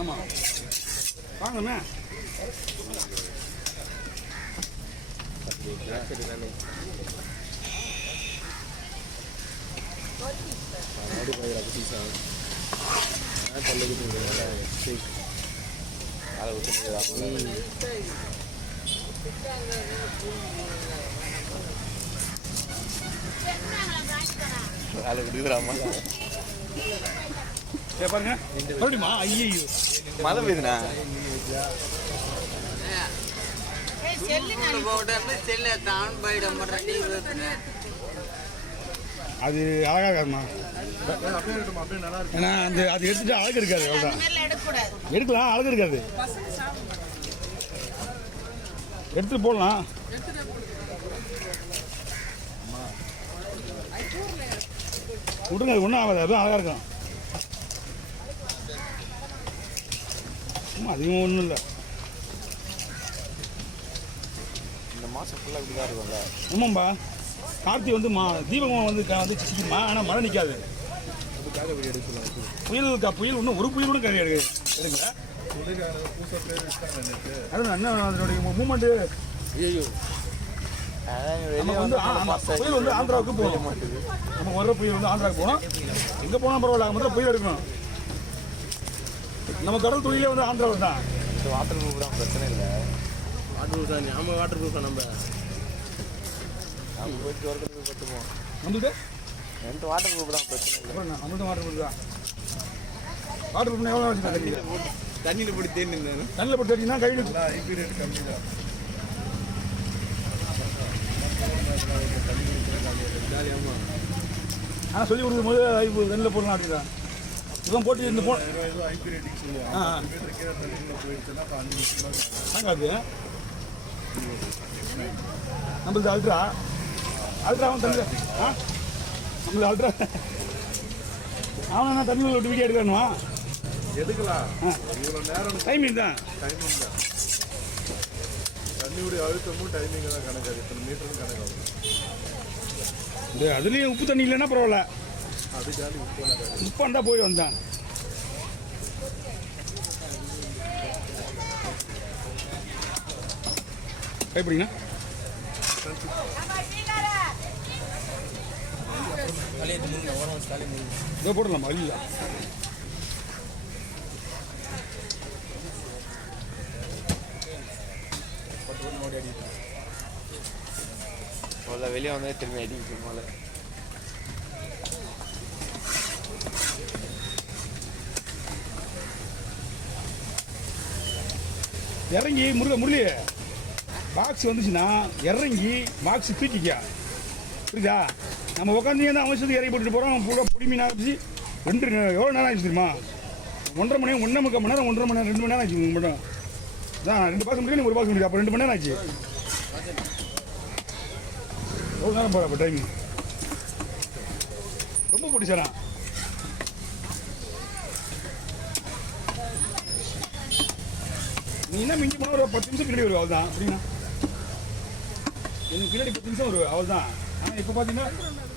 ஆமாம் வாங்கண்ணே. பாருங்க மறுபடியுமா? ஐயோ மழை பெய்யுதுண்ணா. அது அழகா இருக்காதுமா. ஏன்னா அந்த அது எடுத்துட்டு அழகு இருக்காது. அவ்வளோதான் எடுக்கலாம், அழகு இருக்காது. எடுத்துட்டு போடலாம். விட்டுருங்க, அது ஒன்றும் ஆகாது. அதுவும் அழகா இருக்கும். அதிகமாக ஒன்றும் இல்லை. இந்த மாதம் ஃபுல்லாக இப்படி தான் இருக்கும்ல. ஆமாம்பா, கார்த்திகை வந்து தீபமாக வந்து சிக்கிமா. ஆனால் மழை நிற்காது. புயல் இன்னும் ஒரு புயல் கூட கிடையாது. எடுக்கல அதுதான் என்ன அதனுடைய மூமெண்ட்டு. ஐயோ, புயல் வந்து ஆந்திராவுக்கு போகணும். நம்ம வர்ற புயல் வந்து ஆந்திராவுக்கு போகணும். எங்கே போனால் பரவாயில்ல, முதல்ல புயல் எடுக்கணும். நம்ம கடல் தொழிலே வந்து ஆந்திராவில் தான். இந்த வாட்டர் ப்ரூஃப் தான் பிரச்சனை இல்லை. வாட்டர் ப்ரூஃப் தான். நம்ம வாட்டர் ப்ரூஃப் நம்ம போயிட்டு வரதுக்கு பட்டுப்போம். நம்மளுக்கு எந்த வாட்டர் ப்ரூஃப் தான் பிரச்சனை இல்லை. நம்மளுக்கு வாட்டர் ப்ரூஃப் தான். வாட்டர் ப்ரூஃப் எவ்வளோ வச்சுருக்கேன்? தண்ணியில் போட்டு தேடி இருந்தேன். தண்ணியில் போட்டு தேடினா கையில் ஐபி ரேட் கம்மி தான். ஜாலியாமா சொல்லி கொடுக்கும் போது தண்ணியில் போடலாம் அப்படிதான். இதான் போட்டு இந்த போ ஐபி ரேட்டிங் சொல்லுவாங்க. அது நம்மளுக்கு அல்ட்ரா அவன் தண்ணி நம்மளுக்கு அல்ட்ரா அவன் என்ன தண்ணி விட்டு வீடியோ எடுக்கணுமா? எடுக்கலாம். இவ்வளோ நேரம் டைமிங் தான். டைமிங் தான். தண்ணியுடைய அழுத்தமும் டைமிங் தான் கணக்காது. இத்தனை மீட்டரும் கணக்காகும். இந்த அதுலேயும் உப்பு தண்ணி இல்லைன்னா பரவாயில்ல. அது ஜாலி. உப்பு இருந்தால் போய் வந்தான். கைப்பிடிங்கண்ணா. இதோ போடலாமா? இல்லை வெளியே வந்தாலே திரும்பி அடிக்க மழை. இறங்கி முரளி பாக்ஸ் வந்துச்சுன்னா இறங்கி பாக்ஸ் தூக்கிக்கா. புரியுதா? நம்ம உட்காந்து அவசரத்துக்கு இறங்கி போட்டுட்டு போகிறோம். பூரா பொடி மீன் ஆரம்பிச்சு எவ்வளோ நேரம் ஆச்சு தெரியுமா? 1.5 மணி 1.25 மணி நேரம் 1.5 மணி நேரம் 2 மணி நேரம் ஆச்சு. மட்டும் தான் 2 பாக்ஸ் முடியும், 1 பாக்ஸ் முடியும். அப்போ 2 மணி நேரம் ஆச்சு. எவ்வளோ நேரம் போகிற அப்போ டைம் ரொம்ப பிடிச்சாரா? நீ என்ன மிஞ்சி போனால் ஒரு 10 நிமிஷம் பின்னாடி வருவா. அவள் தான். அப்படின்னா எனக்கு பின்னாடி 10 நிமிஷம் வருவா. அவள் தான். ஆனால் இப்போ பார்த்தீங்கன்னா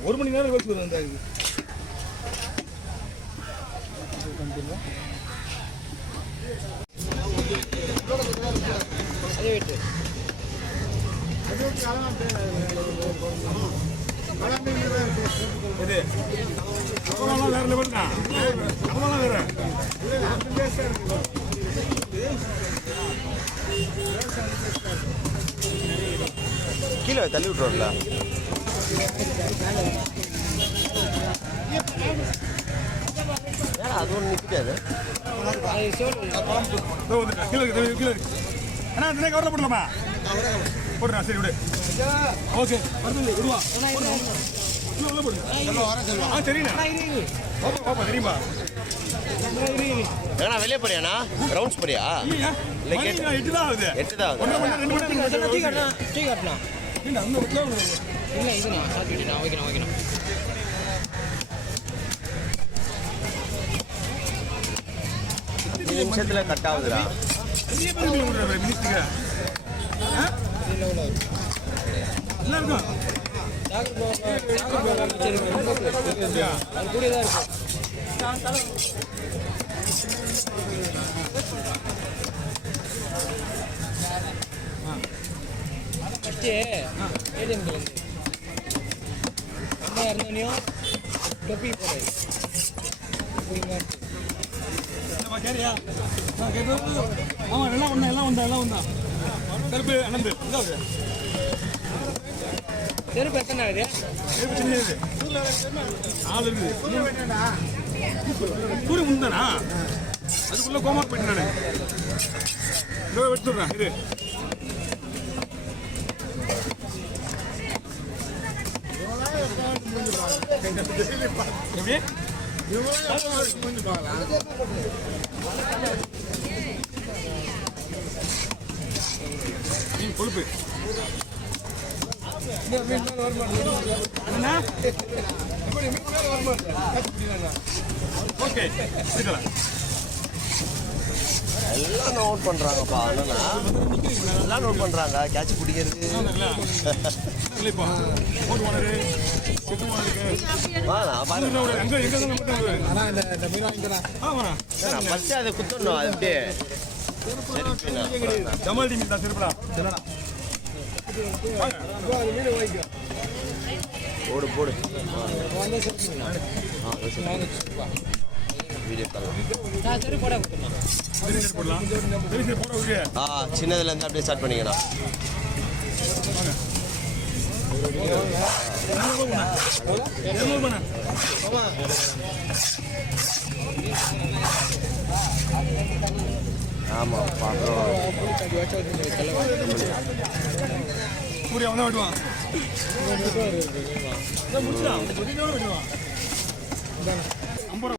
1 மணி நேரம் வச்சு வருது. அந்த இது வேற லெவல் தான். நம்மளாம் வேற கீழே தள்ளி விட்டுருவோம்ல. அது ஒன்று நிற்காது. அண்ணா தினை கவரில் போடலாமா? போடுறா. சரி விடு. ஓகே விடுவா. சரிண்ணா. பாப்பா தெரியுமா? ஏன்னா வெளியே போறியாண்ணா? ரவுண்ட்ஸ் போறியா? இல்லை 8 தான் ஆகுது. 8 தான் ஆகுது. டீ காட்டலாம். இல்லை இதுண்ணா சாப்பிட்டுண்ணா. ஓகேண்ணா. நிமிஷத்தில் கட் ஆகுதுடா. ஃபஸ்ட்டு ஏடிஎம்க்கு வந்து என்ன இருந்தோனையும் தொப்பி போடுறது கேரியா ஆமாம் எல்லாம் வந்தா கருப்பு அனந்து செருப்பு எத்தனை ஆகுது கருப்பு சின்னது 4 இருக்குது சூரிய முந்தானா அதுக்குள்ளே கோமா போயிட்டு நான் இதோ எடுத்துடுறேன் இது எப்படி கொழுப்பு ஓகே எல்லாம் நோட் பண்ணுறாங்கப்பா அண்ணனா எல்லாம் நோட் பண்ணுறாங்க கேட்ச் பிடிக்கிறது இல்லைப்பா போட்டு ஓனரு சிட்டு ஓனருக்கு பாருங்க எங்கே இந்த மீன் வாங்கிக்கலாம் ஃபஸ்ட்டு அதை குத்தணும் அது அப்படியே ஜமால் டீம் தான் சிறப்படா போடு போடு வீடியோ நான் சரி போட கொடுத்துருமா போடலாம் சரி போட விடு சின்னதுலேருந்து அப்படியே ஸ்டார்ட் பண்ணிக்கலாம் ஆமாம் பார்க்குறோம் சூர்யா வந்தா வெட்டுவான் முடிச்சுடா வெட்டுவான்